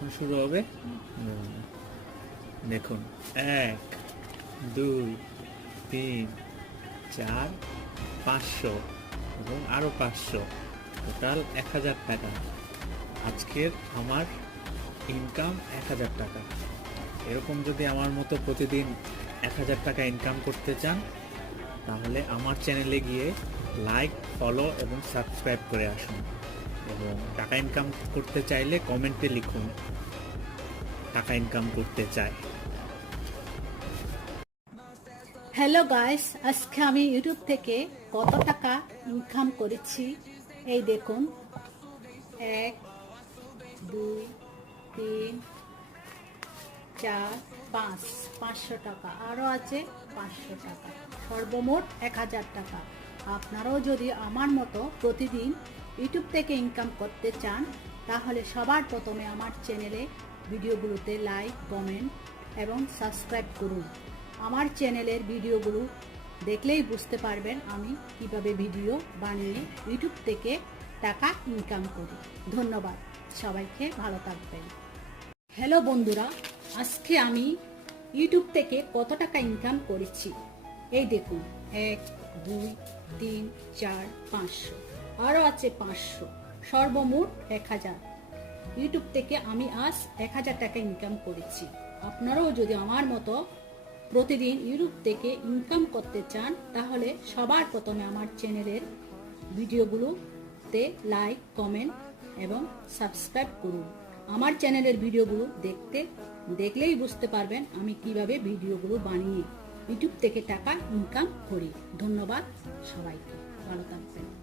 যখন শুরু হবে? দেখুন, এক, দুই, তিন, চার, পাঁচশো এবং আরও পাঁচশো। টোটাল এক হাজার টাকা। আজকের আমার ইনকাম এক হাজার টাকা। এরকম যদি আমার মতো প্রতিদিন এক হাজার টাকা ইনকাম করতে চান, তাহলে আমার চ্যানেলে গিয়ে লাইক ফলো এবং সাবস্ক্রাইব করে আসুন। এবং টাকা ইনকাম করতে চাইলে কমেন্টে লিখুন, টাকা ইনকাম করতে চাই হ্যালো গাইস আজকে আমি ইউটিউব থেকে কত টাকা ইনকাম করেছি, এই দেখুন। এক, দুই, তিন, চার, পাঁচ, পাঁচশো টাকা। আরও আছে পাঁচশো টাকা। সর্বমোট এক হাজার টাকা। আপনারাও যদি আমার মতো প্রতিদিন ইউটিউব থেকে ইনকাম করতে চান, তাহলে সবার প্রথমে আমার চ্যানেলে ভিডিওগুলোতে লাইক, কমেন্ট এবং সাবস্ক্রাইব করুন। আমার চ্যানেলের ভিডিওগুলো দেখলেই বুঝতে পারবেন আমি কীভাবে ভিডিও বানিয়ে ইউটিউব থেকে টাকা ইনকাম করি। ধন্যবাদ, সবাইকে ভালো থাকবেন। হ্যালো বন্ধুরা, আজকে আমি ইউটিউব থেকে কত টাকা ইনকাম করেছি? এই দেখুন, এক, দুই, তিন, চার, পাঁচশো। আরও আছে পাঁচশো। সর্বমোট এক হাজার। ইউটিউব থেকে আমি আজ এক হাজার টাকা ইনকাম করেছি। আপনারাও যদি আমার মতো প্রতিদিন ইউটিউব থেকে ইনকাম করতে চান, তাহলে সবার প্রথমে আমার চ্যানেলের ভিডিওগুলোতে লাইক কমেন্ট এবং সাবস্ক্রাইব করুন। আমার চ্যানেলের ভিডিওগুলো দেখতে, দেখলেই বুঝতে পারবেন আমি কীভাবে ভিডিওগুলো বানিয়ে ইউটিউব থেকে টাকা ইনকাম করি। ধন্যবাদ সবাইকে। ভালো থাকবেন।